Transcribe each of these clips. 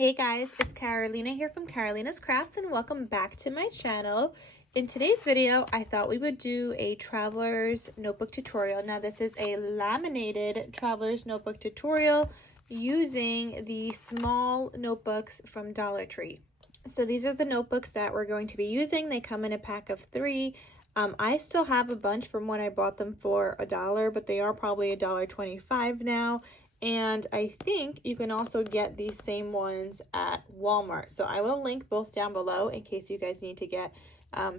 Hey guys, it's Carolina here from KarolinasKrafts and welcome back to my channel. In today's video, I thought we would do a traveler's notebook tutorial. Now this is a laminated traveler's notebook tutorial using the small notebooks from Dollar Tree. So these are the notebooks that we're going to be using. They come in a pack of 3. I still have a bunch from when I bought them for $1, but they are probably $1.25 now. And I think you can also get these same ones at Walmart. So I will link both down below in case you guys need to get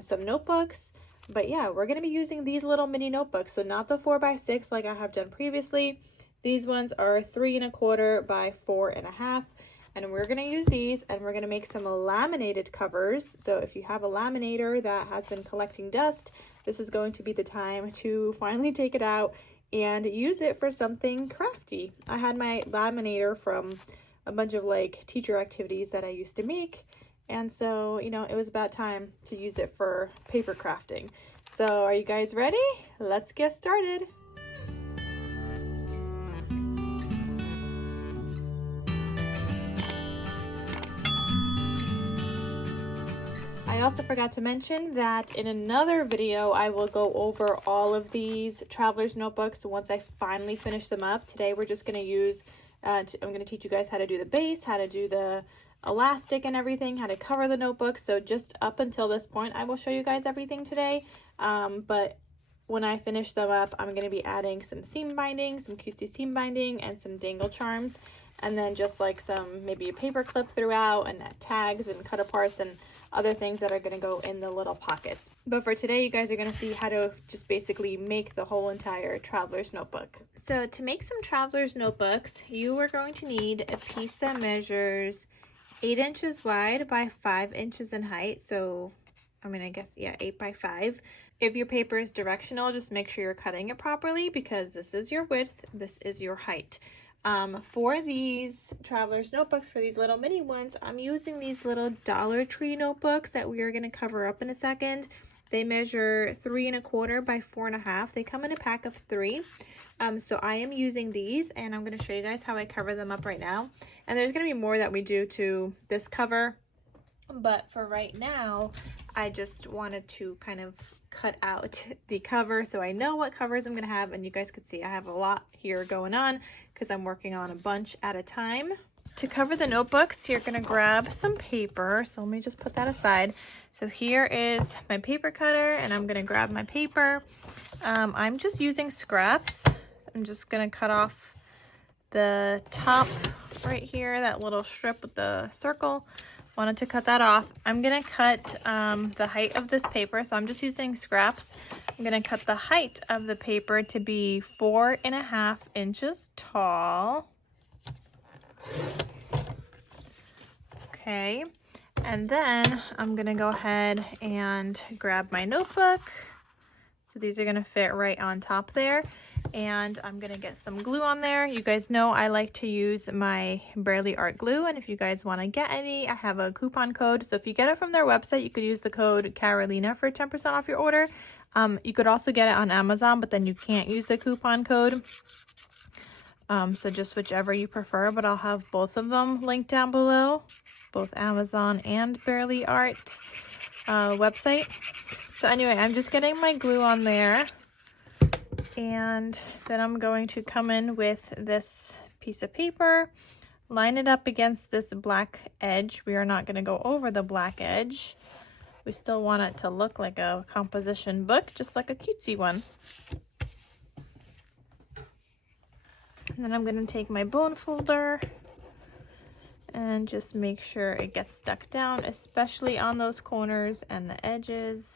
some notebooks. But yeah, we're going to be using these little mini notebooks. So not the 4x6 like I have done previously. These ones are 3 1/4 by 4 1/2. And we're going to use these and we're going to make some laminated covers. So if you have a laminator that has been collecting dust, this is going to be the time to finally take it out and use it for something crafty. I had my laminator from a bunch of like teacher activities that I used to make. And so, you know, it was about time to use it for paper crafting. So are you guys ready? Let's get started. I also forgot to mention that in another video, I will go over all of these traveler's notebooks once I finally finish them up. Today, we're just going to use, I'm going to teach you guys how to do the base, how to do the elastic and everything, how to cover the notebook. So just up until this point, I will show you guys everything today. But when I finish them up, I'm going to be adding some seam binding, some cutesy seam binding, and some dangle charms. And then just like some, maybe a paper clip throughout, and tags and cut aparts and other things that are going to go in the little pockets. But for today, you guys are going to see how to just basically make the whole entire traveler's notebook. So to make some traveler's notebooks, you are going to need a piece that measures 8 inches wide by 5 inches in height. So, I mean, I guess, yeah, 8 by 5. If your paper is directional, just make sure you're cutting it properly because this is your width, this is your height. For these traveler's notebooks, for these little mini ones, I'm using these little Dollar Tree notebooks that we are going to cover up in a second. They measure 3 1/4 by 4 1/2. They come in a pack of 3. So I am using these and I'm going to show you guys how I cover them up right now. And there's going to be more that we do to this cover. But for right now, I just wanted to kind of cut out the cover so I know what covers I'm going to have. And you guys could see I have a lot here going on because I'm working on a bunch at a time. To cover the notebooks, you're going to grab some paper. So let me just put that aside. So here is my paper cutter and I'm going to grab my paper. I'm just using scraps. I'm just going to cut off the top right here, that little strip with the circle. Wanted to cut that off. I'm going to cut the height of this paper, so I'm just using scraps. I'm going to cut the height of the paper to be 4 1/2 inches tall. Okay, and then I'm going to go ahead and grab my notebook. So these are going to fit right on top there. And I'm going to get some glue on there. You guys know I like to use my Barely Art glue. And if you guys want to get any, I have a coupon code. So if you get it from their website, you could use the code Carolina for 10% off your order. You could also get it on Amazon, but then you can't use the coupon code. So just whichever you prefer, but I'll have both of them linked down below. Both Amazon and Barely Art website. So anyway, I'm just getting my glue on there. And then I'm going to come in with this piece of paper, line it up against this black edge. We are not going to go over the black edge. We still want it to look like a composition book, just like a cutesy one. And then I'm going to take my bone folder and just make sure it gets stuck down, especially on those corners and the edges.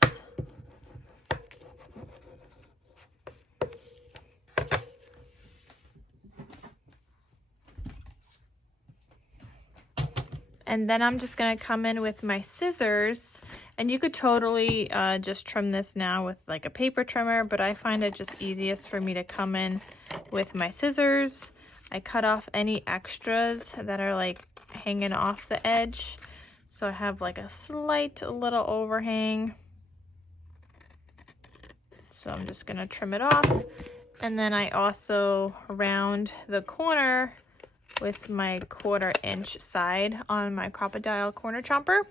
And then I'm just going to come in with my scissors, and you could totally just trim this now with like a paper trimmer, but I find it just easiest for me to come in with my scissors. I cut off any extras that are like hanging off the edge. So I have like a slight little overhang. So I'm just going to trim it off. And then I also round the corner with my 1/4 inch side on my crocodile corner chomper.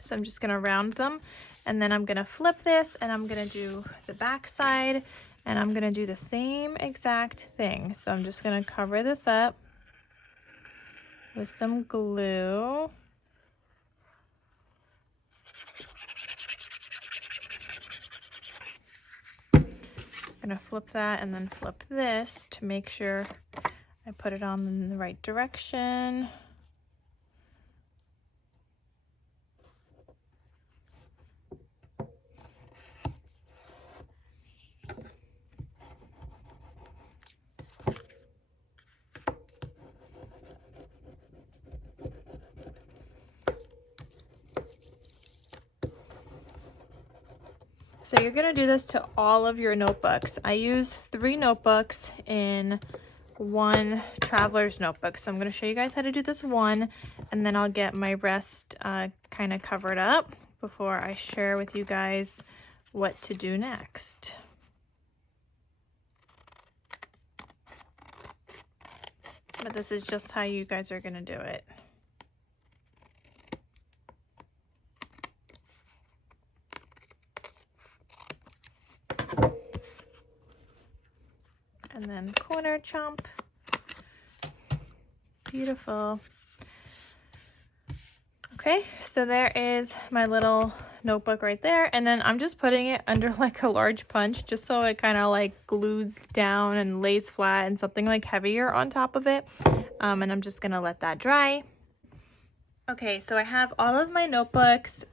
So I'm just gonna round them, and then I'm gonna flip this, and I'm gonna do the back side, and I'm gonna do the same exact thing. So I'm just gonna cover this up with some glue. I'm gonna flip that and then flip this to make sure I put it on in the right direction. So you're gonna do this to all of your notebooks. I use 3 notebooks in 1 traveler's notebook. So I'm gonna show you guys how to do this one, and then I'll get my rest kind of covered up before I share with you guys what to do next. But this is just how you guys are gonna do it. And then corner chomp. Beautiful. Okay, so there is my little notebook right there, and then I'm just putting it under like a large punch just so it kind of like glues down and lays flat and something like heavier on top of it. And I'm just gonna let that dry. Okay, so I have all of my notebooks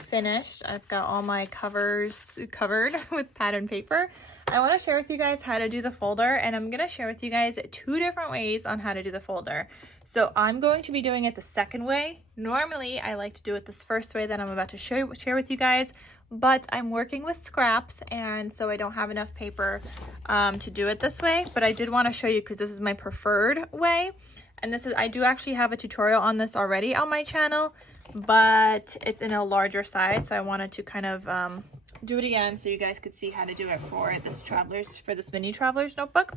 finished. I've got all my covers covered with pattern paper. I want to share with you guys how to do the folder, and I'm going to share with you guys 2 different ways on how to do the folder. So I'm going to be doing it the second way. Normally, I like to do it this first way that I'm about to share with you guys, but I'm working with scraps, and so I don't have enough paper to do it this way. But I did want to show you because this is my preferred way. And this is, I do actually have a tutorial on this already on my channel, but it's in a larger size. So I wanted to kind of do it again so you guys could see how to do it for this mini traveler's notebook.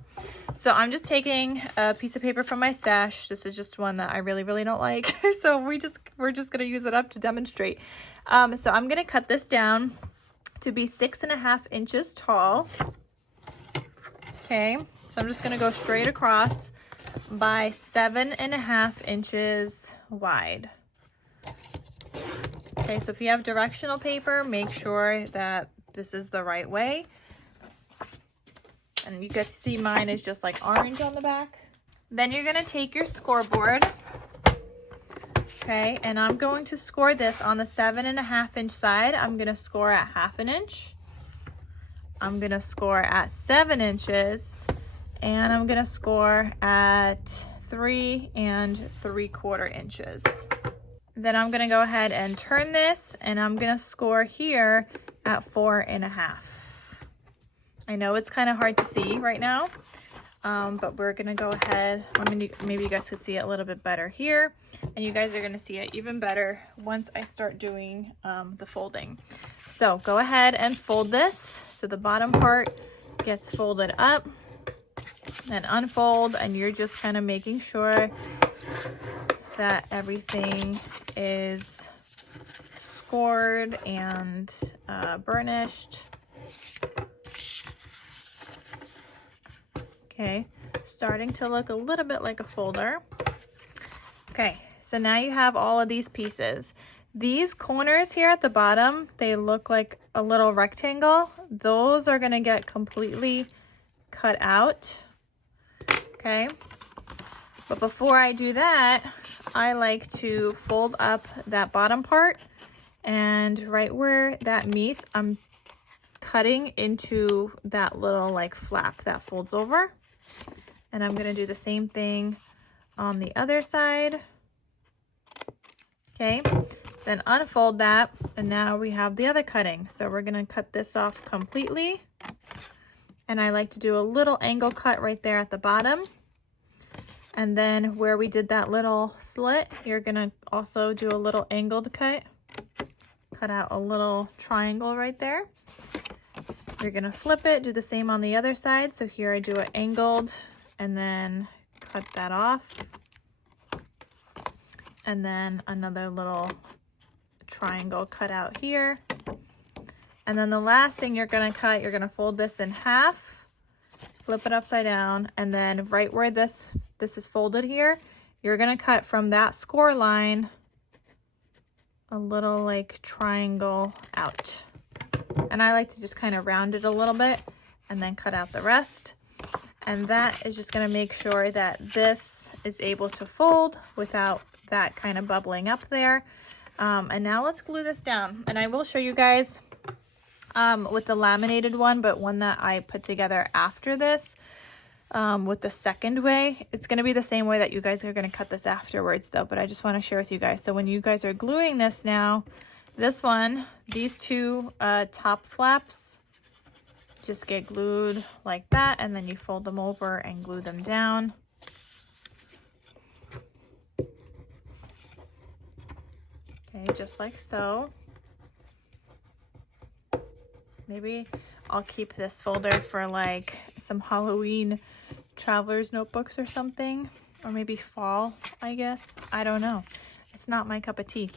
So I'm just taking a piece of paper from my stash. This is just one that I really don't like. So we're just gonna use it up to demonstrate. So I'm gonna cut this down to be 6.5 inches tall. Okay, so I'm just gonna go straight across by 7.5 inches wide. Okay, so if you have directional paper, make sure that this is the right way. And you can see mine is just like orange on the back. Then you're gonna take your scoreboard. Okay, and I'm going to score this on the 7.5 inch side. I'm gonna score at 1/2 inch. I'm gonna score at 7 inches. And I'm gonna score at 3 3/4 inches. Then I'm gonna go ahead and turn this, and I'm gonna score here at 4.5. I know it's kind of hard to see right now, but we're gonna go ahead. Maybe you guys could see it a little bit better here, and you guys are gonna see it even better once I start doing the folding. So go ahead and fold this so the bottom part gets folded up. Then unfold, and you're just kind of making sure that everything is scored and burnished. Okay, starting to look a little bit like a folder. Okay, so now you have all of these pieces. These corners here at the bottom, they look like a little rectangle. Those are gonna get completely cut out. Okay, but before I do that, I like to fold up that bottom part, and right where that meets, I'm cutting into that little like flap that folds over. And I'm gonna do the same thing on the other side. Okay, then unfold that, and now we have the other cutting. So we're gonna cut this off completely. And I like to do a little angle cut right there at the bottom. And then where we did that little slit, you're gonna also do a little angled cut. Cut out a little triangle right there. You're gonna flip it, do the same on the other side. So here I do an angled and then cut that off. And then another little triangle cut out here. And then the last thing you're gonna cut, you're gonna fold this in half, flip it upside down, and then right where this is folded here, you're gonna cut from that score line a little like triangle out. And I like to just kind of round it a little bit and then cut out the rest. And that is just gonna make sure that this is able to fold without that kind of bubbling up there. And now let's glue this down. And I will show you guys with the laminated one, but one that I put together after this with the second way. It's going to be the same way that you guys are going to cut this afterwards though, but I just want to share with you guys. So when you guys are gluing this now, this one, these two top flaps just get glued like that, and then you fold them over and glue them down. Okay, just like so. Maybe I'll keep this folder for like some Halloween traveler's notebooks or something, or maybe fall, I guess. I don't know. It's not my cup of tea.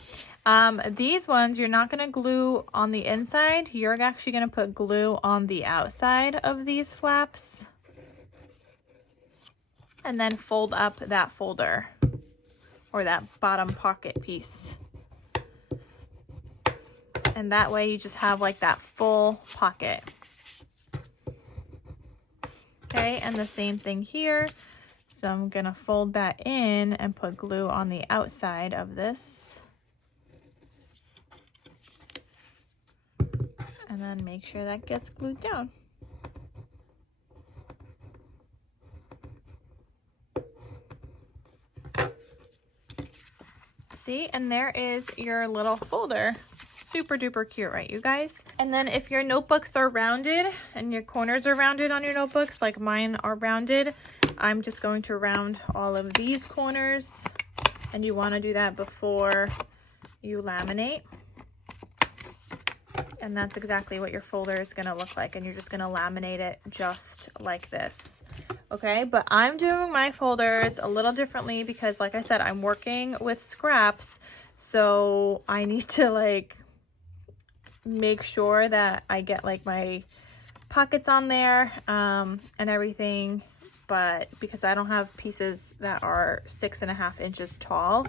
These ones, you're not going to glue on the inside. You're actually going to put glue on the outside of these flaps. And then fold up that folder or that bottom pocket piece. And that way you just have like that full pocket. Okay, and the same thing here. So I'm gonna fold that in and put glue on the outside of this. And then make sure that gets glued down. See, and there is your little folder. Super duper cute, right, you guys? And then if your notebooks are rounded and your corners are rounded on your notebooks, like mine are rounded, I'm just going to round all of these corners, and you want to do that before you laminate. And that's exactly what your folder is going to look like, and you're just going to laminate it just like this. Okay, but I'm doing my folders a little differently because, like I said, I'm working with scraps, so I need to like make sure that I get like my pockets on there and everything. But because I don't have pieces that are 6.5 inches tall,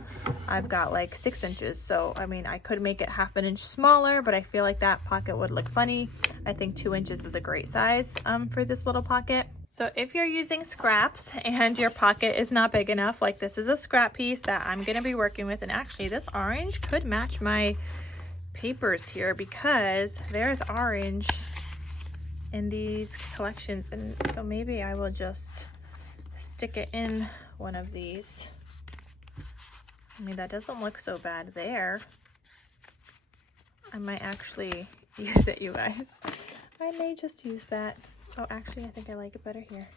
I've got like 6 inches. So I mean, I could make it half an inch smaller, but I feel like that pocket would look funny. I think 2 inches is a great size for this little pocket. So if you're using scraps and your pocket is not big enough, like this is a scrap piece that I'm gonna be working with, and actually this orange could match my papers here because there's orange in these collections, and so maybe I will just stick it in one of these. I mean, that doesn't look so bad there. I might actually use it, you guys. I may just use that. Oh, actually, I think I like it better here.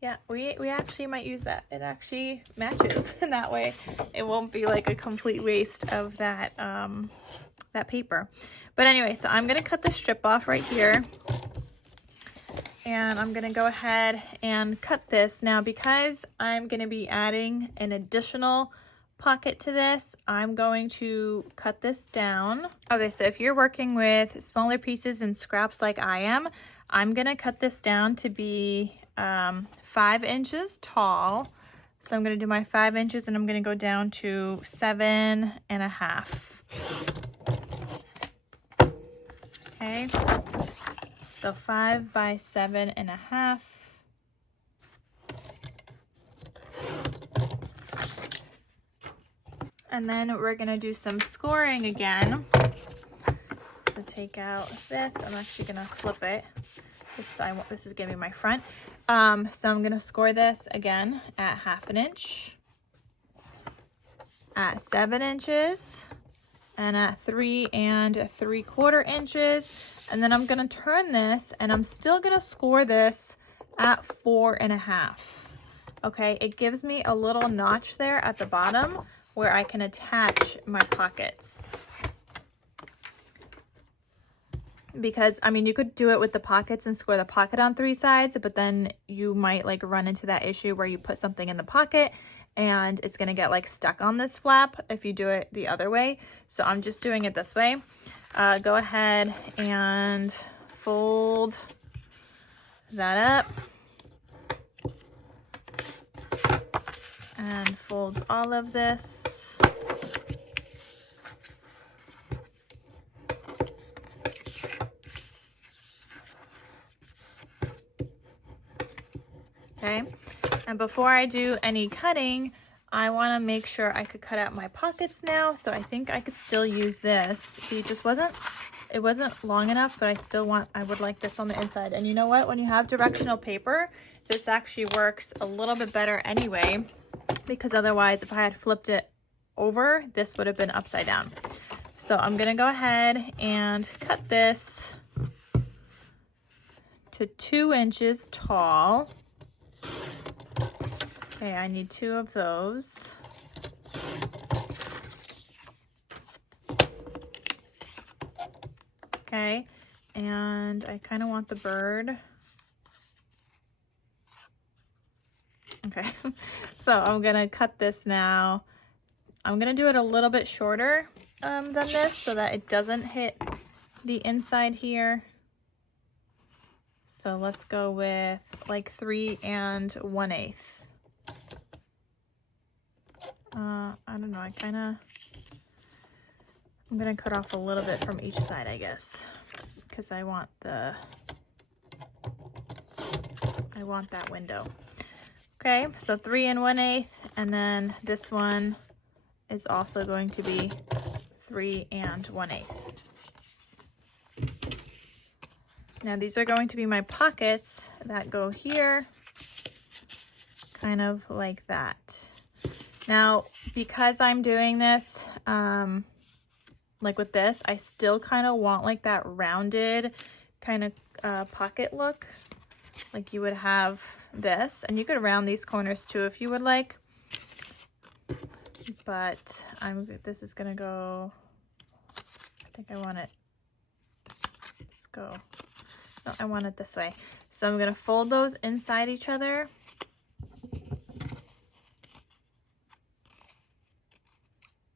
Yeah, we actually might use that. It actually matches in that way. It won't be like a complete waste of that that paper. But anyway, so I'm gonna cut the strip off right here, and I'm gonna go ahead and cut this. Now, because I'm gonna be adding an additional pocket to this, I'm going to cut this down. Okay, so if you're working with smaller pieces and scraps like I am, I'm gonna cut this down to be 5 inches tall. So I'm gonna do my 5 inches, and I'm gonna go down to 7.5. Okay, so 5 by 7.5. And then we're gonna do some scoring again. So take out this. I'm actually gonna flip it. This is gonna be my front. So I'm gonna score this again at 1/2 inch, at 7 inches, and at 3 3/4 inches. And then I'm gonna turn this, and I'm still gonna score this at 4.5. Okay, it gives me a little notch there at the bottom where I can attach my pockets. because I mean, you could do it with the pockets and score the pocket on 3 sides, but then you might like run into that issue where you put something in the pocket and it's gonna get like stuck on this flap if you do it the other way. So I'm just doing it this way. Go ahead and fold that up and fold all of this. Okay, and before I do any cutting, I want to make sure I could cut out my pockets now. So I think I could still use this. See, it wasn't long enough, but I would like this on the inside. And you know what? When you have directional paper, this actually works a little bit better anyway, because otherwise if I had flipped it over, this would have been upside down. So I'm going to go ahead and cut this to 2 inches tall. Okay, I need 2 of those. Okay, and I kind of want the bird. Okay, so I'm gonna cut this now. I'm gonna do it a little bit shorter than this so that it doesn't hit the inside here. So let's go with like 3 1/8. I don't know, I'm gonna cut off a little bit from each side, I guess, because I want that window. Okay, so 3 1/8, and then this one is also going to be 3 1/8. Now these are going to be my pockets that go here, kind of like that. Now, because I'm doing this, like with this, I still kind of want like that rounded kind of pocket look, like you would have this. And you could round these corners too if you would like. But this is gonna go, I think I want it, let's go, no, I want it this way. So I'm gonna fold those inside each other.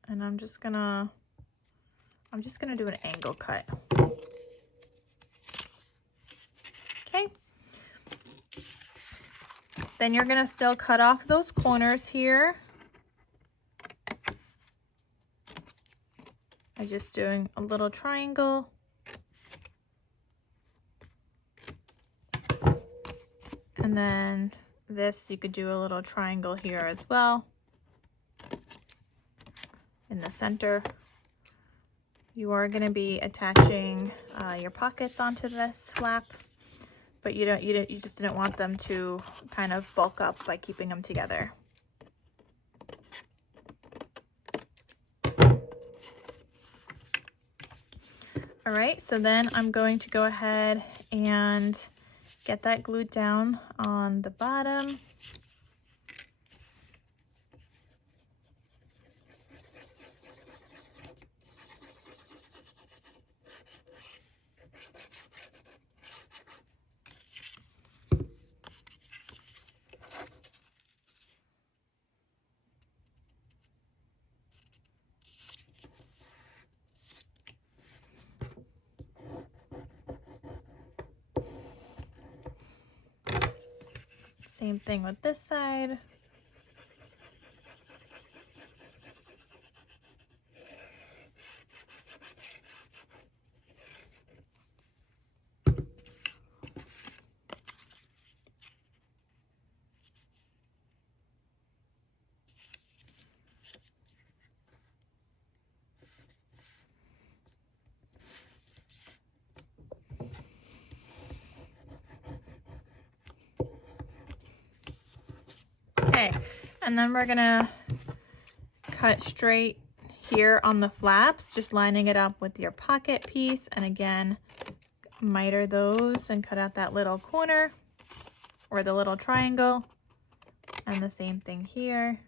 And I'm just gonna do an angle cut. Okay. Then you're gonna still cut off those corners here. I'm just doing a little triangle. And then this, you could do a little triangle here as well. In the center. You are going to be attaching your pockets onto this flap, but you just didn't want them to kind of bulk up by keeping them together. All right, so then I'm going to go ahead and get that glued down on the bottom. Same thing with this side. Okay, and then we're gonna cut straight here on the flaps, just lining it up with your pocket piece, and again, miter those and cut out that little corner or the little triangle, and the same thing here,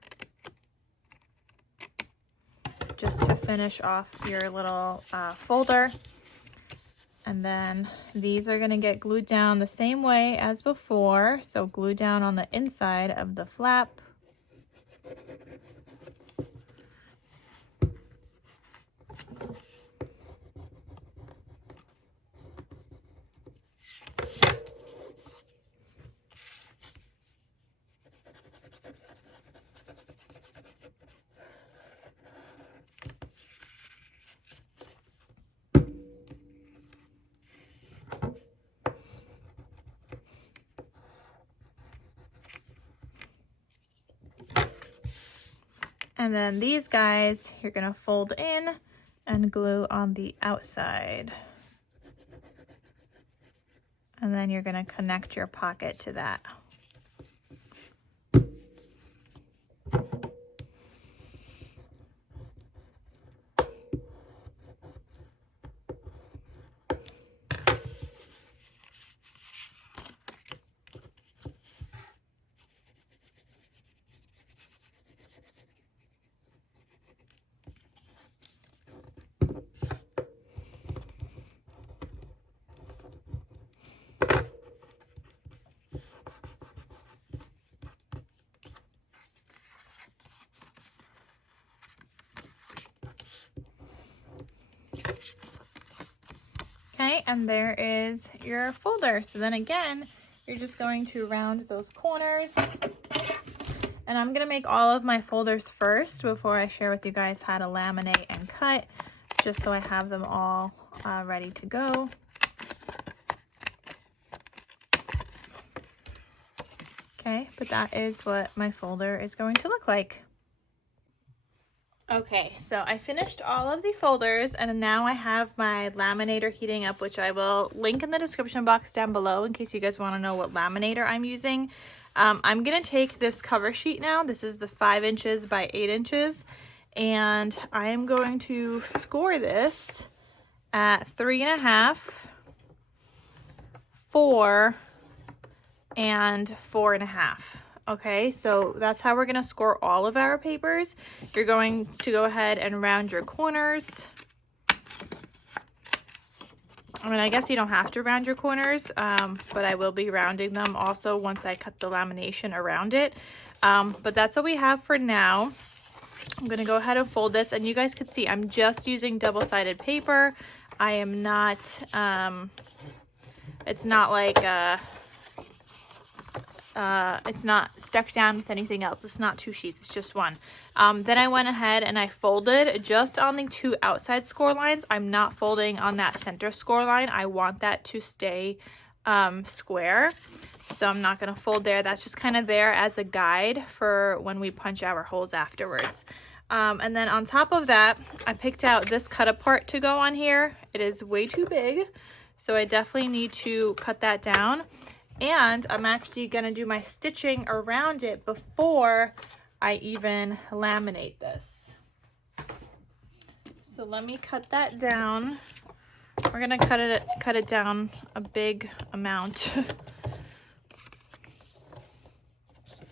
just to finish off your little folder. And then these are gonna get glued down the same way as before. So glue down on the inside of the flap. And then these guys, you're gonna fold in and glue on the outside. And then you're gonna connect your pocket to that. Okay, and there is your folder. So then again, you're just going to round those corners. And I'm gonna make all of my folders first before I share with you guys how to laminate and cut, just so I have them all ready to go. Okay, but that is what my folder is going to look like. Okay, so I finished all of the folders and now I have my laminator heating up, which I will link in the description box down below in case you guys want to know what laminator I'm using. I'm going to take this cover sheet now. This is the 5 inches by 8 inches. And I am going to score this at 3.5, 4, and 4.5. Okay, so that's how we're gonna score all of our papers. You're going to go ahead and round your corners. I mean, I guess you don't have to round your corners, but I will be rounding them also once I cut the lamination around it. But that's what we have for now. I'm gonna go ahead and fold this, and you guys can see I'm just using double-sided paper. I am not, it's not like, it's not stuck down with anything else. It's not 2 sheets, it's just one. Then I went ahead and I folded just on the 2 outside score lines. I'm not folding on that center score line. I want that to stay square. So I'm not gonna fold there. That's just kind of there as a guide for when we punch our holes afterwards. And then on top of that, I picked out this cut apart to go on here. It is way too big, so I definitely need to cut that down. And I'm actually gonna do my stitching around it before I even laminate this. So let me cut that down. We're gonna cut it down a big amount.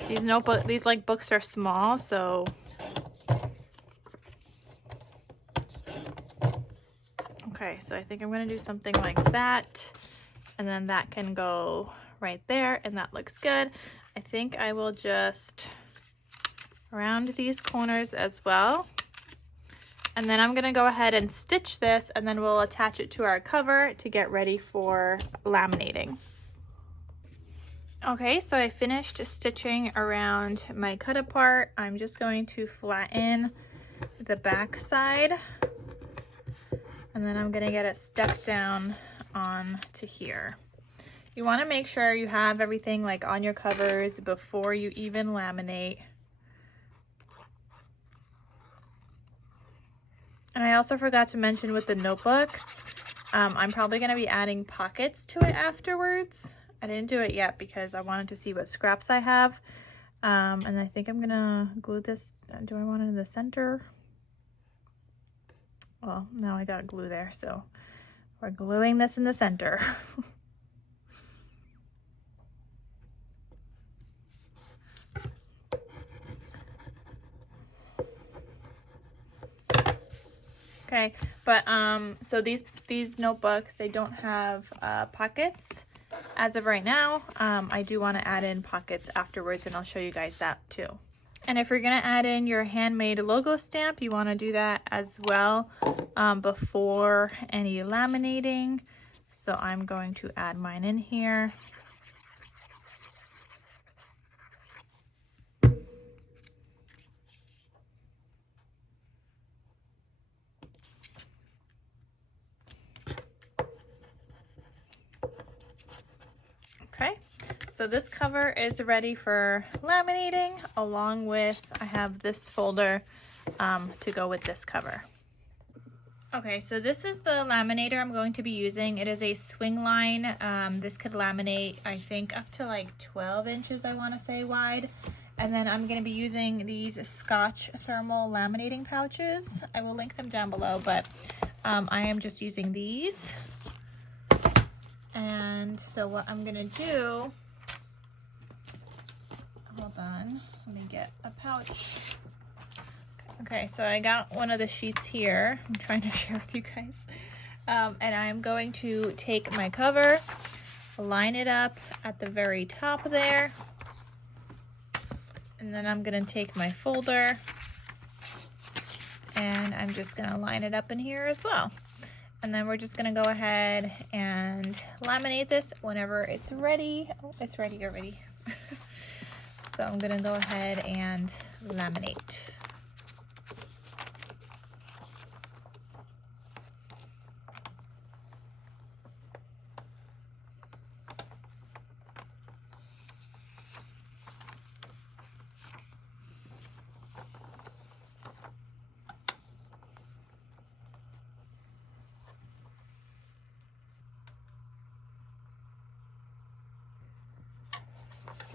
These like books are small, so okay, so I think I'm gonna do something like that, and then that can go right there, and that looks good. I think I will just round these corners as well, and then I'm gonna go ahead and stitch this, and then we'll attach it to our cover to get ready for laminating. Okay, so I finished stitching around my cut apart. I'm just going to flatten the back side, and then I'm gonna get it stuck down on to here. You want to make sure you have everything like on your covers before you even laminate. And I also forgot to mention with the notebooks, I'm probably going to be adding pockets to it afterwards. I didn't do it yet because I wanted to see what scraps I have. And I think I'm going to glue this. Do I want it in the center? Well, now I got glue there, so we're gluing this in the center. Okay, but so these notebooks, they don't have pockets as of right now. I do want to add in pockets afterwards, and I'll show you guys that too. And if you're gonna add in your handmade logo stamp, you want to do that as well before any laminating. So I'm going to add mine in here. Okay, so this cover is ready for laminating, along with, I have this folder to go with this cover. Okay, so this is the laminator I'm going to be using. It is a swing line. This could laminate, I think, up to like 12 inches, I want to say, wide. And then I'm going to be using these Scotch thermal laminating pouches. I will link them down below, but I am just using these. And so what I'm gonna do, hold on, let me get a pouch. Okay, so I got one of the sheets here. I'm trying to share with you guys. And I'm going to take my cover, line it up at the very top there. And then I'm gonna take my folder and I'm just gonna line it up in here as well. And then we're just gonna go ahead and laminate this whenever it's ready. Oh, it's ready already. So I'm gonna go ahead and laminate.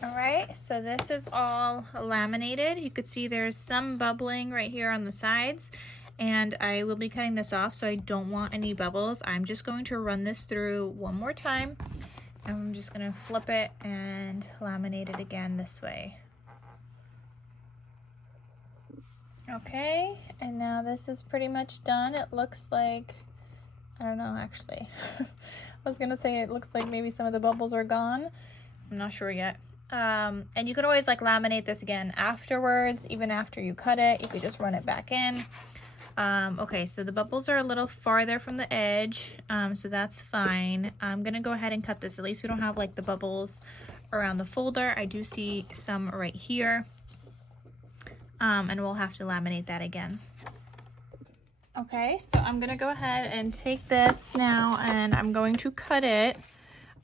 All right, so this is all laminated. You could see there's some bubbling right here on the sides, and I will be cutting this off, so I don't want any bubbles. I'm just going to run this through one more time, and I'm just gonna flip it and laminate it again this way. Okay, and now this is pretty much done. It looks like, I don't know, actually. I was gonna say it looks like maybe some of the bubbles are gone. I'm not sure yet. And you could always like laminate this again afterwards, even after you cut it. You could just run it back in. Okay, so the bubbles are a little farther from the edge, so that's fine. I'm gonna go ahead and cut this. At least we don't have like the bubbles around the folder. I do see some right here, and we'll have to laminate that again. Okay, so I'm gonna go ahead and take this now and I'm going to cut it.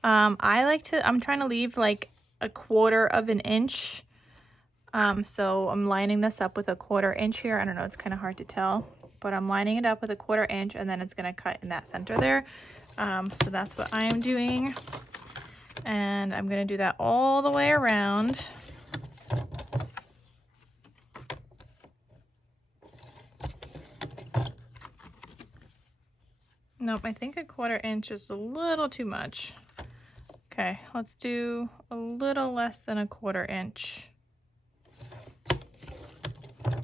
I'm trying to leave like 1/4 of an inch. So I'm lining this up with 1/4 inch here. I don't know, it's kind of hard to tell, but I'm lining it up with 1/4 inch and then it's gonna cut in that center there. So that's what I am doing. And I'm gonna do that all the way around. Nope, I think 1/4 inch is a little too much. Okay, let's do a little less than 1/4 inch.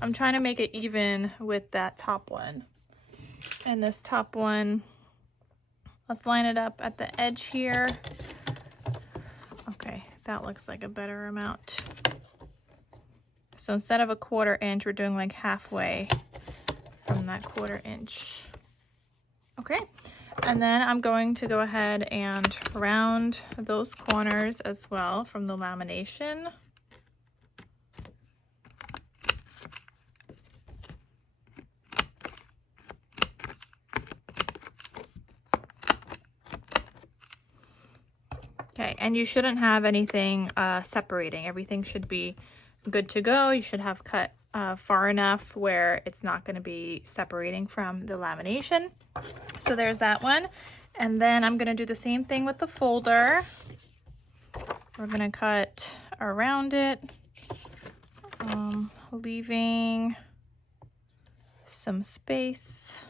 I'm trying to make it even with that top one. And this top one, let's line it up at the edge here. Okay, that looks like a better amount. So instead of 1/4 inch, we're doing like halfway from that 1/4 inch. Okay. And then I'm going to go ahead and round those corners as well from the lamination. Okay, and you shouldn't have anything separating. Everything should be good to go. You should have cut far enough where it's not going to be separating from the lamination. So there's that one. And then I'm going to do the same thing with the folder. We're going to cut around it, leaving some space.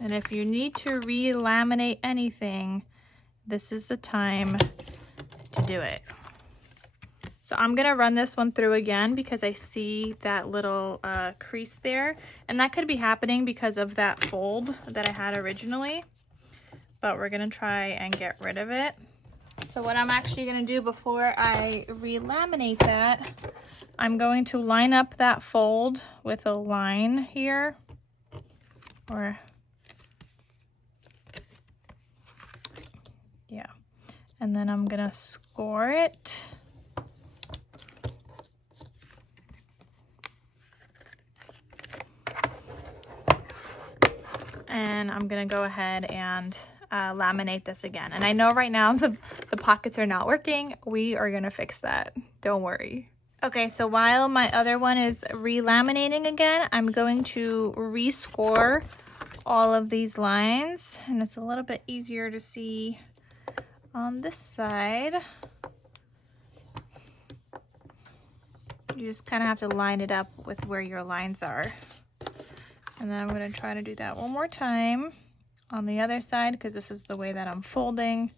And if you need to re-laminate anything, this is the time to do it. So I'm gonna run this one through again because I see that little crease there, and that could be happening because of that fold that I had originally, but we're gonna try and get rid of it. So what I'm actually gonna do before I re-laminate that, I'm going to line up that fold with a line here, or yeah, and then I'm gonna score it. And I'm gonna go ahead and laminate this again. And I know right now the pockets are not working. We are gonna fix that, don't worry. Okay, so while my other one is re-laminating again, I'm going to rescore all of these lines, and it's a little bit easier to see on this side. You just kind of have to line it up with where your lines are. And then I'm going to try to do that one more time on the other side because this is the way that I'm folding.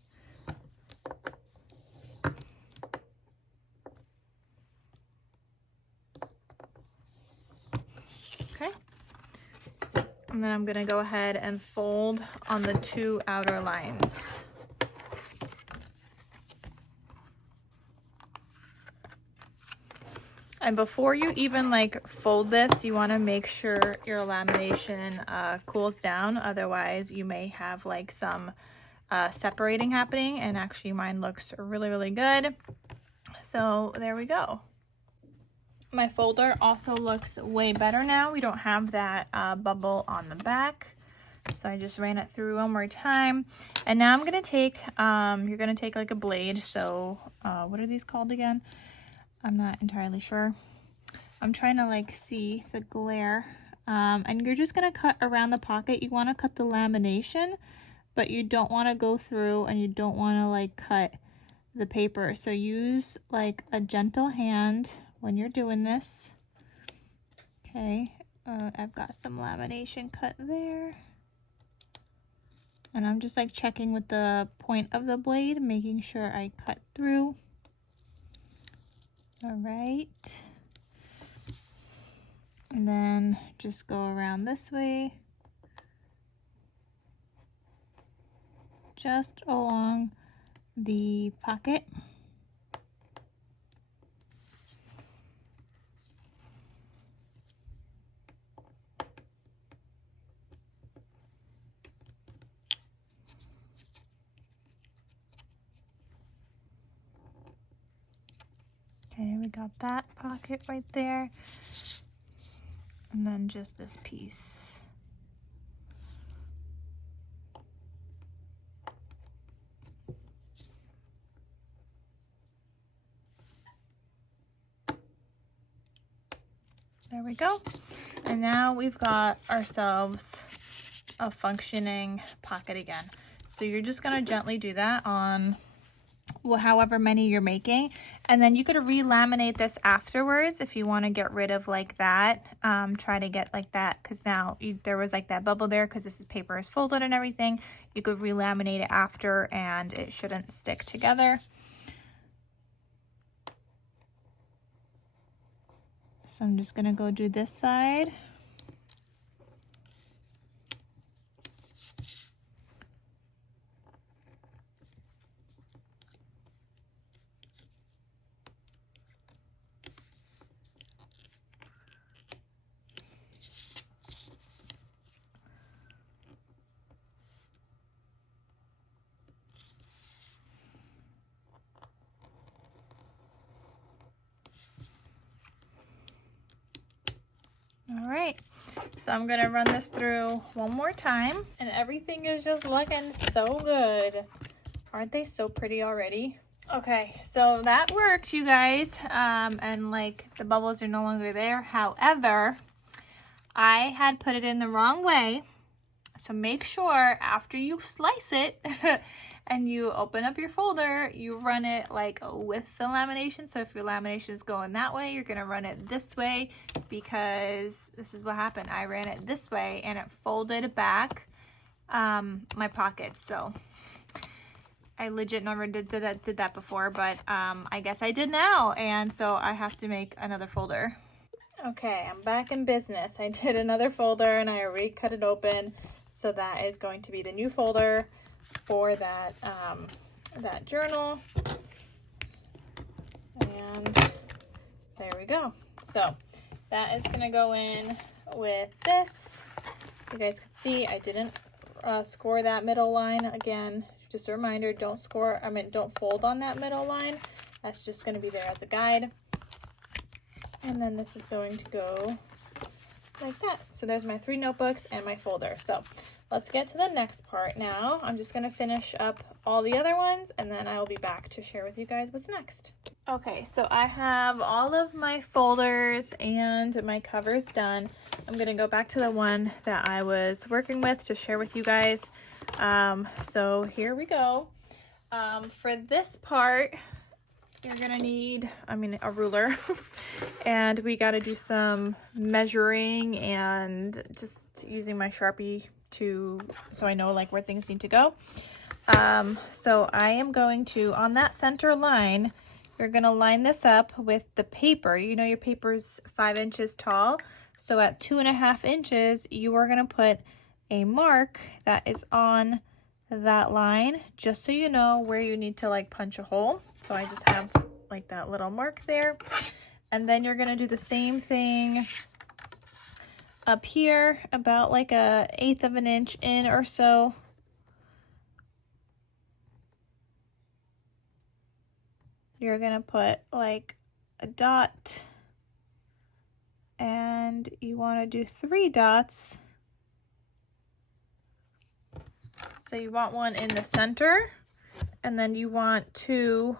Okay. And then I'm going to go ahead and fold on the two outer lines. And before you even like fold this, you want to make sure your lamination cools down. Otherwise, you may have like some separating happening, and actually mine looks really, really good. So there we go. My folder also looks way better now. We don't have that bubble on the back. So I just ran it through one more time. And now I'm going to take, you're going to take like a blade. So what are these called again? I'm not entirely sure. I'm trying to like see the glare. And you're just going to cut around the pocket. You want to cut the lamination, but you don't want to go through, and you don't want to like cut the paper. So use like a gentle hand when you're doing this. Okay, I've got some lamination cut there. And I'm just like checking with the point of the blade, making sure I cut through. All right. And then just go around this way. Just along the pocket. Okay, we got that pocket right there. And then just this piece. There we go. And now we've got ourselves a functioning pocket again. So you're just gonna gently do that on however many you're making, and then you could re-laminate this afterwards if you want to get rid of like that. Try to get like that, because now there was like that bubble there because this paper is folded and everything. You could re-laminate it after and it shouldn't stick together. So I'm just gonna go do this side. All right, so I'm gonna run this through one more time, and everything is just looking so good. Aren't they so pretty already? Okay, so that worked, you guys, and like the bubbles are no longer there. However, I had put it in the wrong way, so make sure after you slice it and you open up your folder, you run it like with the lamination. So if your lamination is going that way, you're gonna run it this way, because this is what happened. I ran it this way and it folded back my pockets. So I legit never did that before, but I guess I did now, and so I have to make another folder. Okay, I'm back in business. I did another folder and I already cut it open, so that is going to be the new folder for that that journal. And there we go. So that is gonna go in with this. You guys can see I didn't score that middle line. Again, just a reminder, don't fold on that middle line. That's just gonna be there as a guide. And then this is going to go like that. So there's my 3 notebooks and my folder. So let's get to the next part now. I'm just gonna finish up all the other ones and then I'll be back to share with you guys what's next. Okay, so I have all of my folders and my covers done. I'm gonna go back to the one that I was working with to share with you guys. So here we go. For this part, you're gonna need, a ruler and we got to do some measuring and just using my Sharpie so I know like where things need to go. So I am going to, on that center line, you're gonna line this up with the paper. You know your paper's 5 inches tall, so at 2.5 inches you are gonna put a mark that is on that line, just so you know where you need to like punch a hole. So I just have like that little mark there, and then you're gonna do the same thing up here, about like 1/8 of an inch in or so. You're gonna put like a dot, and you want to do 3 dots. So you want one in the center, and then you want 2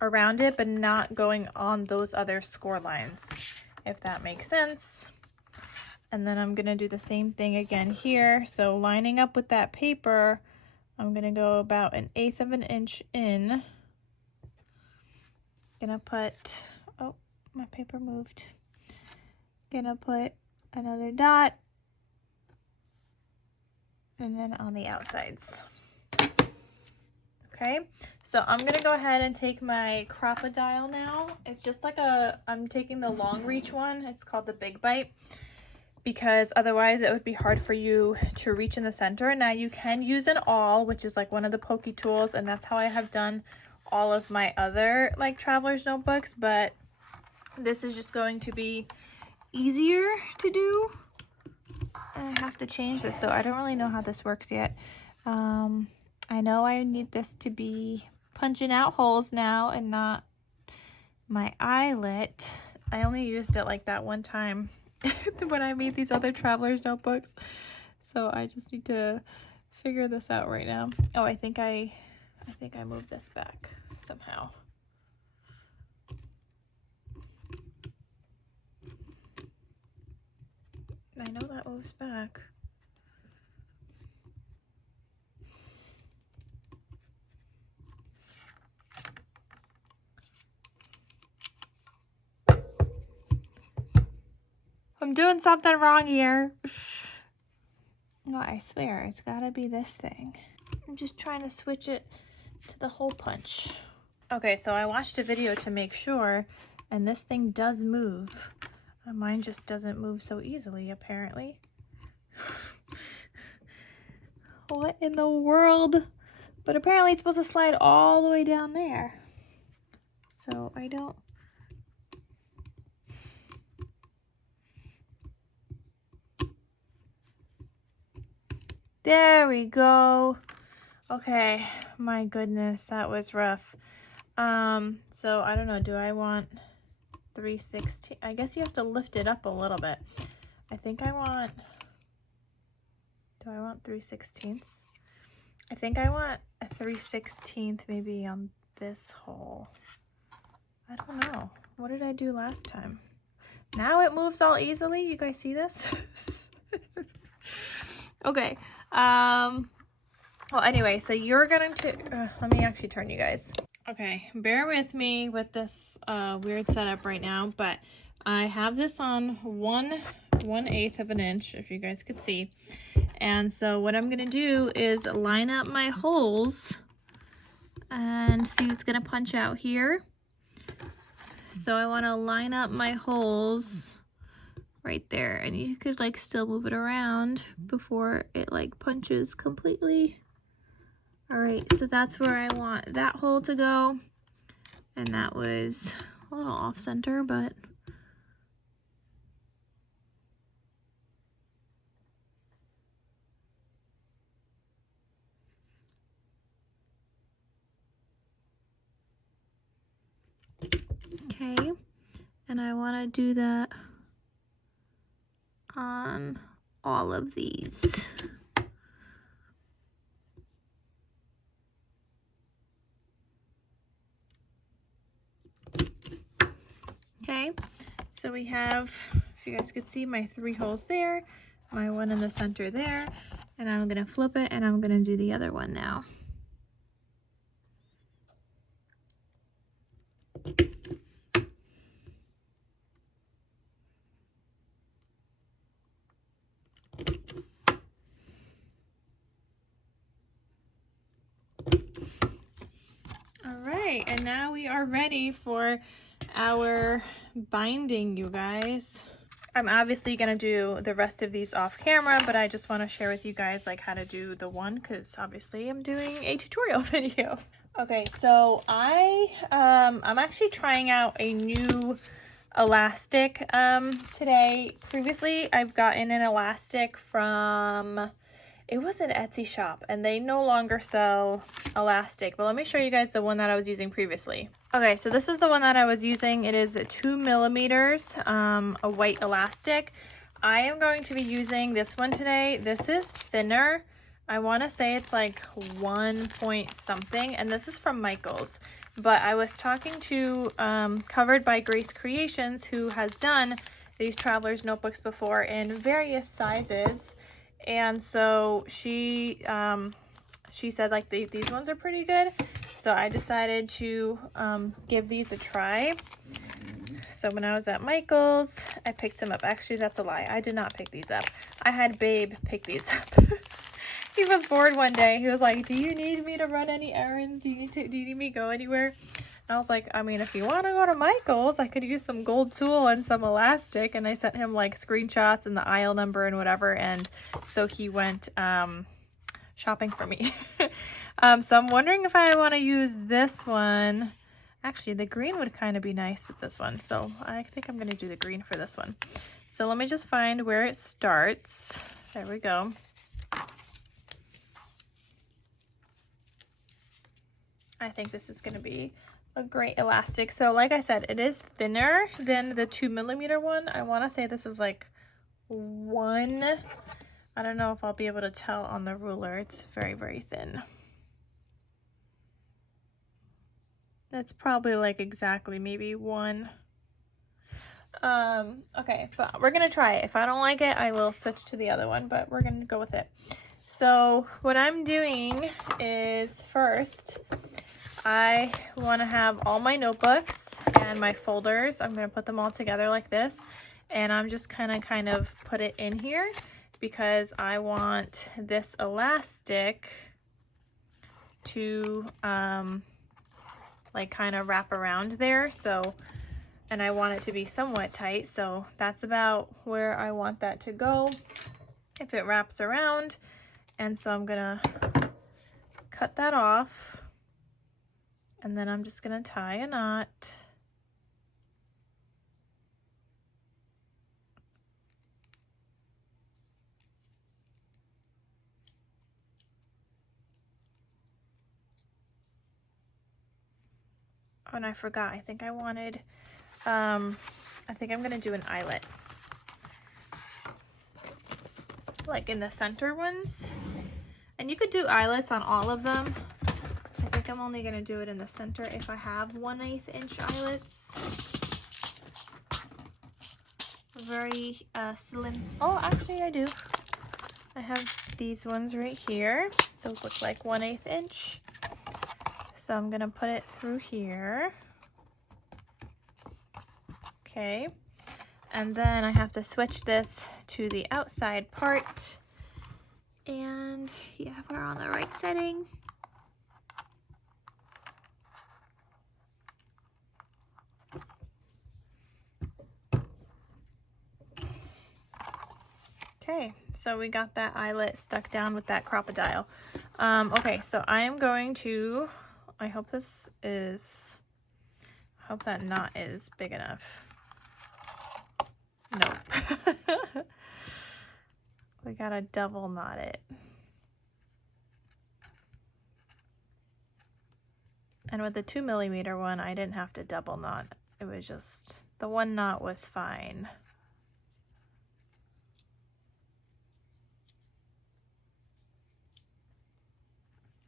around it, but not going on those other score lines, if that makes sense. And then I'm gonna do the same thing again here. So lining up with that paper, I'm gonna go about 1/8 of an inch in. Gonna put, oh, my paper moved. Gonna put another dot, and then on the outsides. Okay, so I'm gonna go ahead and take my Crop-A-Dial now. It's just like I'm taking the long reach one. It's called the Big Bite, because otherwise it would be hard for you to reach in the center. Now you can use an awl, which is like one of the pokey tools, and that's how I have done all of my other like traveler's notebooks, but this is just going to be easier to do. I have to change this, so I don't really know how this works yet. I know I need this to be punching out holes now and not my eyelet. I only used it like that one time when I made these other traveler's notebooks, so I just need to figure this out right now. Oh, I think I moved this back somehow. I know that moves back. I'm doing something wrong here. No, I swear, it's gotta be this thing. I'm just trying to switch it to the hole punch. Okay, so I watched a video to make sure, and this thing does move. Mine just doesn't move so easily, apparently. What in the world? But apparently it's supposed to slide all the way down there. So I don't... There we go. Okay, my goodness, that was rough. So I don't know, do I want 3/16? I guess you have to lift it up a little bit. I think I want, do I want 3/16? I think I want a 3/16 maybe on this hole. I don't know. What did I do last time? Now it moves all easily. You guys see this? Okay. Well, anyway, so you're going to, let me actually turn you guys. Okay, bear with me with this weird setup right now, but I have this on one 1/8 of an inch, if you guys could see. And so what I'm gonna do is line up my holes and see what's gonna punch out here. So I want to line up my holes right there, and you could like still move it around before it like punches completely. All right, so that's where I want that hole to go, and that was a little off center, but okay. And I want to do that on all of these. Okay, so we have, if you guys could see, my 3 holes there, my one in the center there, and I'm gonna flip it and I'm gonna do the other one now. All right, and now we are ready for our binding, you guys. I'm obviously gonna do the rest of these off camera, but I just want to share with you guys like how to do the one, because obviously I'm doing a tutorial video. Okay, so I'm actually trying out a new elastic today. Previously I've gotten an elastic from, it was an Etsy shop, and they no longer sell elastic, but let me show you guys the one that I was using previously. Okay, so this is the one that I was using. It is 2 millimeters, a white elastic. I am going to be using this one today. This is thinner. I want to say it's like 1 point something, and this is from Michaels. But I was talking to Covered by Grace Creations, who has done these traveler's notebooks before in various sizes. And so she said like these ones are pretty good, so I decided to give these a try. So when I was at Michael's, I picked them up. Actually, that's a lie, I did not pick these up. I had Babe pick these up. He was bored one day. He was like, do you need me to run any errands? Do you need me to go anywhere? And I was like, I mean, if you want to go to Michael's, I could use some gold tulle and some elastic. And I sent him like screenshots and the aisle number and whatever. And so he went shopping for me. So I'm wondering if I want to use this one. Actually, the green would kind of be nice with this one. So I think I'm going to do the green for this one. So let me just find where it starts. There we go. I think this is going to be a great elastic. So like I said, it is thinner than the 2 millimeter one. I want to say this is like 1. I don't know if I'll be able to tell on the ruler. It's very, very thin. That's probably like exactly maybe 1. Okay, but we're gonna try it. If I don't like it, I will switch to the other one, but we're gonna go with it. So what I'm doing is, first I want to have all my notebooks and my folders. I'm going to put them all together like this, and I'm just kind of put it in here because I want this elastic to like kind of wrap around there. So, and I want it to be somewhat tight, so that's about where I want that to go if it wraps around. And so I'm gonna cut that off. And then I'm just going to tie a knot. Oh, and I forgot. I think I wanted, I think I'm going to do an eyelet. Like in the center ones. And you could do eyelets on all of them. I think I'm only going to do it in the center if I have 1/8 inch eyelets. Very slim. Oh, actually I do. I have these ones right here. Those look like 1/8 inch. So I'm going to put it through here. Okay. And then I have to switch this to the outside part. And yeah, we're on the right setting. Okay, so we got that eyelet stuck down with that crocodile. Okay, so I am going to, I hope that knot is big enough. Nope. We gotta double knot it. And with the 2mm one, I didn't have to double knot. It was just, the one knot was fine.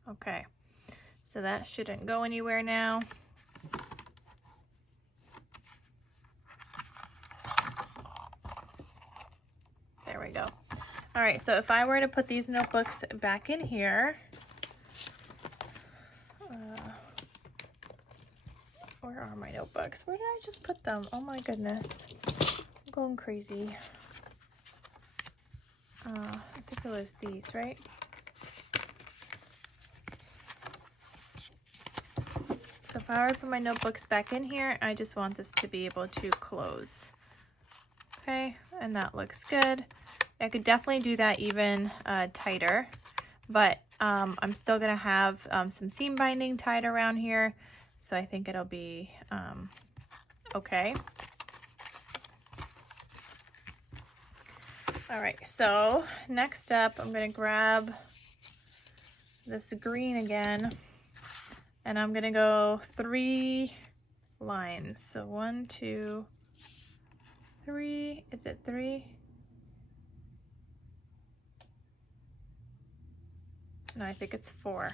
Okay, so that shouldn't go anywhere now. There we go. All right, so if I were to put these notebooks back in here, where are my notebooks? Where did I just put them? Oh my goodness, I'm going crazy. I think it was these, right? So if I were to put my notebooks back in here, I just want this to be able to close. Okay, and that looks good. I could definitely do that even tighter, but I'm still gonna have some seam binding tied around here, so I think it'll be okay. All right, so next up, I'm gonna grab this green again, and I'm gonna go 3 lines. So 1, 2, 3, is it 3? No, I think it's 4.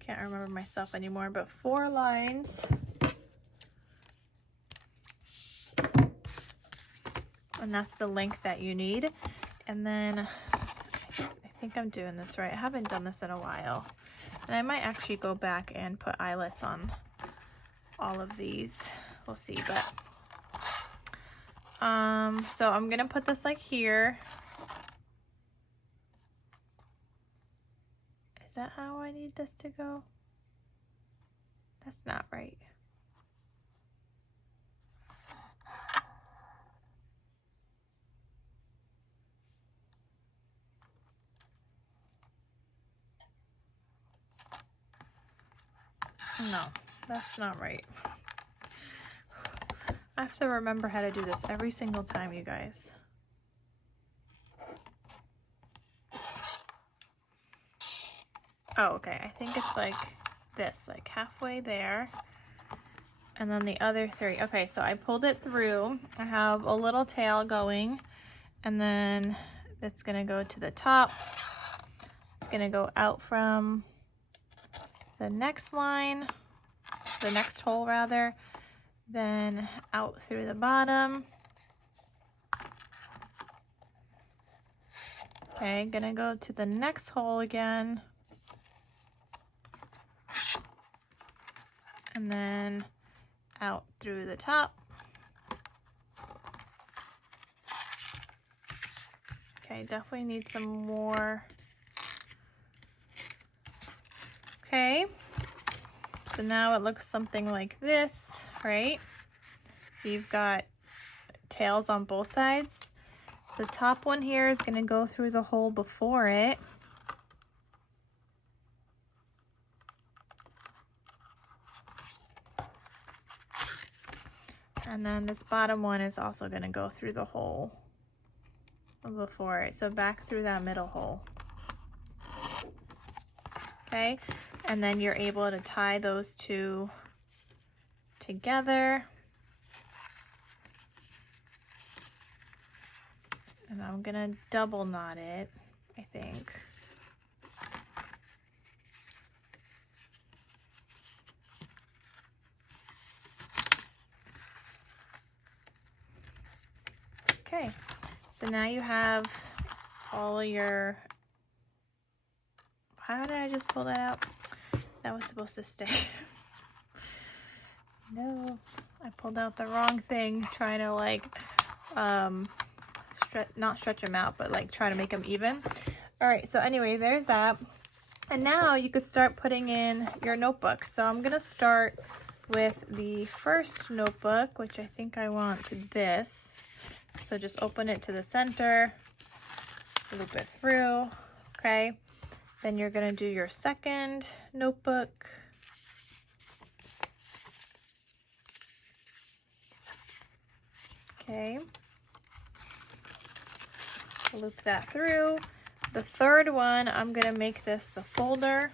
Can't remember myself anymore, but 4 lines. And that's the length that you need. And then I think I'm doing this right. I haven't done this in a while. And I might actually go back and put eyelets on all of these. We'll see, but so I'm gonna put this like here. Is that how I need this to go? That's not right. No, that's not right. I have to remember how to do this every single time, you guys. Oh, okay, I think it's like this, like halfway there. And then the other 3. Okay, so I pulled it through. I have a little tail going, and then it's gonna go to the top. It's gonna go out from the next line, the next hole rather, then out through the bottom. Okay, gonna go to the next hole again. And then out through the top. Okay, definitely need some more. Okay, so now it looks something like this, right? So you've got tails on both sides. The top one here is going to go through the hole before it. And then this bottom one is also going to go through the hole before it. So back through that middle hole. Okay, and then you're able to tie those 2 together. And I'm gonna double knot it, I think. Okay, so now you have all of your, how did I just pull that out? That was supposed to stay. No, I pulled out the wrong thing, trying to like, not stretch them out, but like try to make them even. All right, so anyway, there's that. And now you could start putting in your notebook. So I'm gonna start with the first notebook, which I think I want this. So just open it to the center, loop it through, okay? Then you're gonna do your second notebook. Okay. Loop that through. The third one, I'm gonna make this the folder.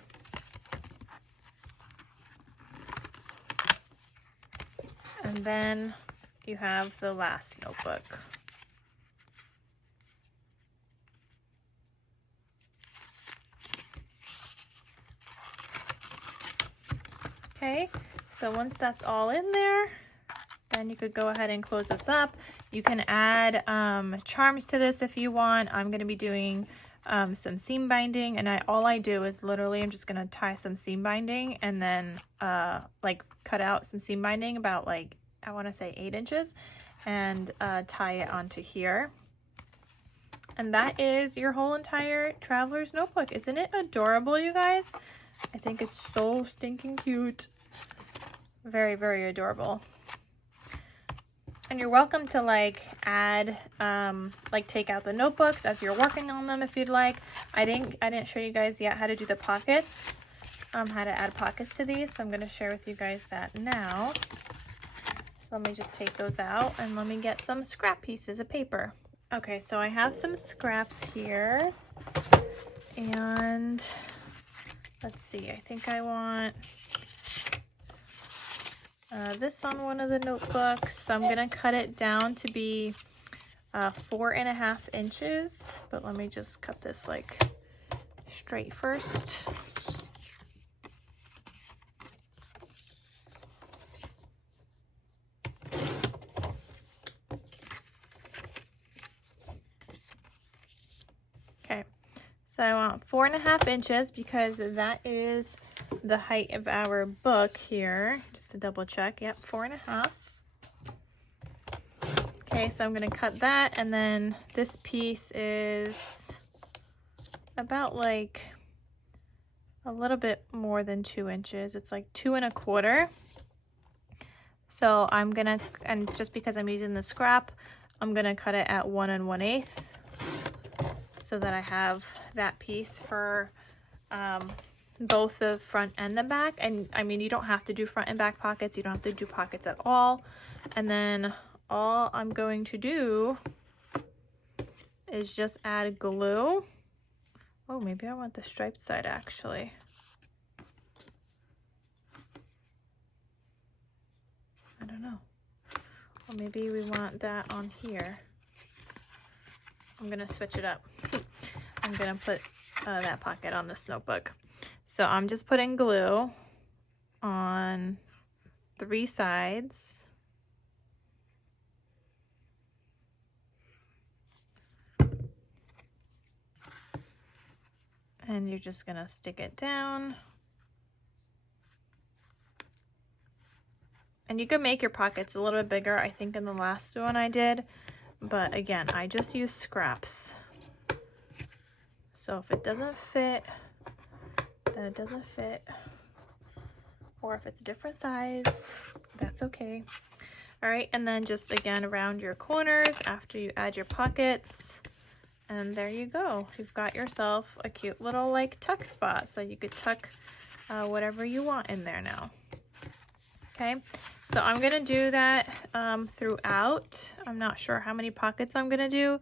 And then you have the last notebook. Okay, so once that's all in there, then you could go ahead and close this up. You can add charms to this if you want. I'm gonna be doing some seam binding, and all I do is literally I'm just gonna tie some seam binding and then like cut out some seam binding about like, I want to say 8 inches, and tie it onto here. And that is your whole entire traveler's notebook. Isn't it adorable, you guys? I think it's so stinking cute. Very, very adorable. And you're welcome to like add, like take out the notebooks as you're working on them if you'd like. I didn't show you guys yet how to do the pockets, how to add pockets to these. So I'm going to share with you guys that now. So let me just take those out and let me get some scrap pieces of paper. Okay, so I have some scraps here, and let's see, I think I want this on one of the notebooks. So I'm gonna cut it down to be 4.5 inches, but let me just cut this like straight first. Okay, so I want 4.5 inches because that is the height of our book here, just to double check. Yep, 4.5. Okay, so I'm going to cut that, and then this piece is about like a little bit more than 2 inches. It's like 2.25. So I'm gonna, and just because I'm using the scrap, I'm gonna cut it at 1 1/8 so that I have that piece for both the front and the back. And I mean, you don't have to do front and back pockets, you don't have to do pockets at all. And then all I'm going to do is just add glue. Oh, maybe I want the striped side actually. I don't know. Or maybe we want that on here. I'm gonna switch it up. I'm gonna put that pocket on this notebook. So I'm just putting glue on 3 sides. And you're just gonna stick it down. And you can make your pockets a little bit bigger, I think in the last one I did. But again, I just use scraps. So if it doesn't fit, then it doesn't fit. Or if it's a different size, that's okay. All right, and then just again around your corners after you add your pockets. And there you go. You've got yourself a cute little like tuck spot. So you could tuck whatever you want in there now. Okay, so I'm gonna do that throughout. I'm not sure how many pockets I'm gonna do,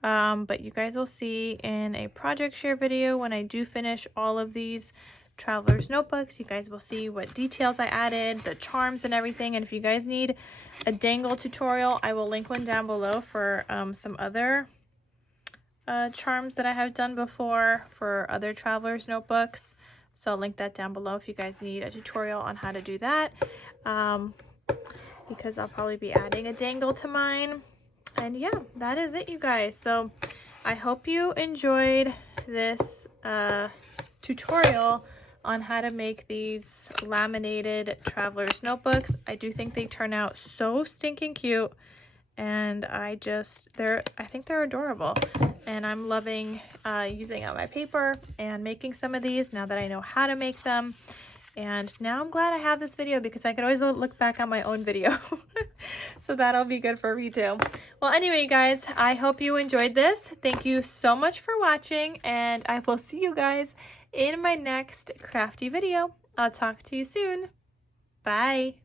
but you guys will see in a project share video when I do finish all of these traveler's notebooks. You guys will see what details I added, the charms and everything. And if you guys need a dangle tutorial, I will link one down below for some other charms that I have done before for other traveler's notebooks. So I'll link that down below if you guys need a tutorial on how to do that, because I'll probably be adding a dangle to mine. And yeah, that is it, you guys. So I hope you enjoyed this tutorial on how to make these laminated traveler's notebooks. I do think they turn out so stinking cute, and I think they're adorable, and I'm loving using out my paper and making some of these now that I know how to make them. And now I'm glad I have this video because I could always look back on my own video. So that'll be good for me too. Well, anyway, guys, I hope you enjoyed this. Thank you so much for watching, and I will see you guys in my next crafty video. I'll talk to you soon. Bye.